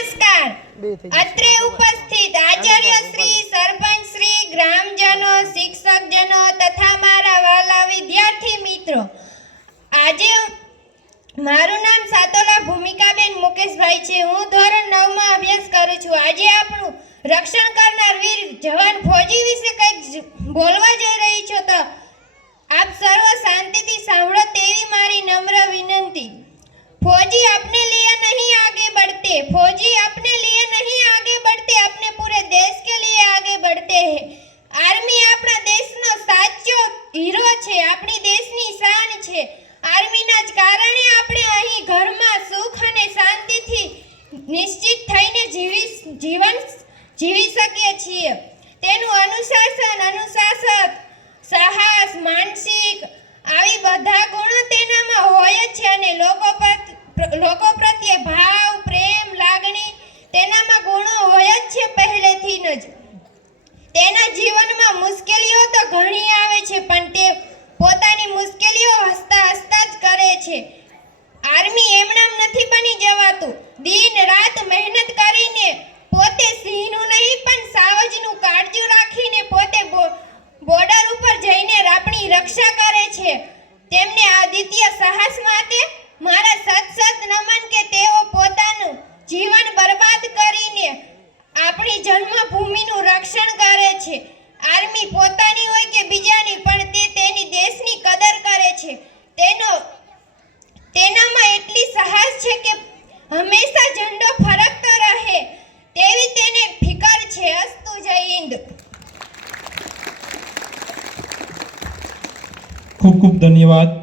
અત્રે ઉપસ્થિત આચાર્ય શ્રી, સરપંચ શ્રી, ગ્રામજનો, શિક્ષકજનો તથા મારા વાલા વિદ્યાર્થી મિત્રો, આજે મારું નામ સાતોલા ભૂમિકાબેન મુકેશભાઈ છે. હું ધોરણ 9 માં અભ્યાસ કરું છું. આજે આપણું રક્ષણ કરનાર વીર જવાન ફौजी વિશે કંઈક બોલવા જઈ રહી છું, તો આપ સર્વ શાંતિથી સાંભળો તેવી મારી નમ્ર વિનંતી. फौजी अपने लिए नहीं आगे बढ़ते, फौजी अपने लिए नहीं आगे बढ़ते, अपने पूरे देश के लिए आगे बढ़ते हैं. आर्मी આપણા દેશનો સાચો હીરો છે, આપણી દેશની શાન છે. આર્મીના જ કારણે આપણે અહીં ઘરમાં સુખ અને શાંતિથી નિશ્ચિત થઈને જીવન જીવી શકીએ છીએ. તેનું અનુશાસન, સાહસ, માનસિક આવી બધા ગુણો તેનામાં હોય છે, અને લોકો પ્રત્યે ભાવ, પ્રેમ, લાગણી તેનામાં ગુણો હોય જ છે પહેલેથી જ. તેના જીવનમાં મુશ્કેલીઓ તો ઘણી આવે છે, પણ તે પોતાની મુશ્કેલીઓ હસતા હસતા જ કરે છે. આર્મી એમનામ નથી બની જવાતું. દિન રાત મહેનત કરીને પોતે સિંહનું નહીં પણ સાવજનું કાળજું રાખીને પોતે બોર્ડર ઉપર જઈને આપણી રક્ષા કરે છે. તેમને આદિત્ય સાહસ માટે મારા સત નમન કે તેઓ પોતાનું જીવન બરબાદ કરીને આપણી જન્મભૂમિનું રક્ષણ કરે છે. આર્મી પોતાની હોય કે બીજાની, પણ તે તેની દેશની કદર કરે છે. તેનામાં એટલી સાહસ છે કે હંમેશા ઝંડો ફરકતો રહે તેવી તેને ફિકર છે. અસ્તુ જય હિન્દ. ખૂબ ખૂબ ધન્યવાદ.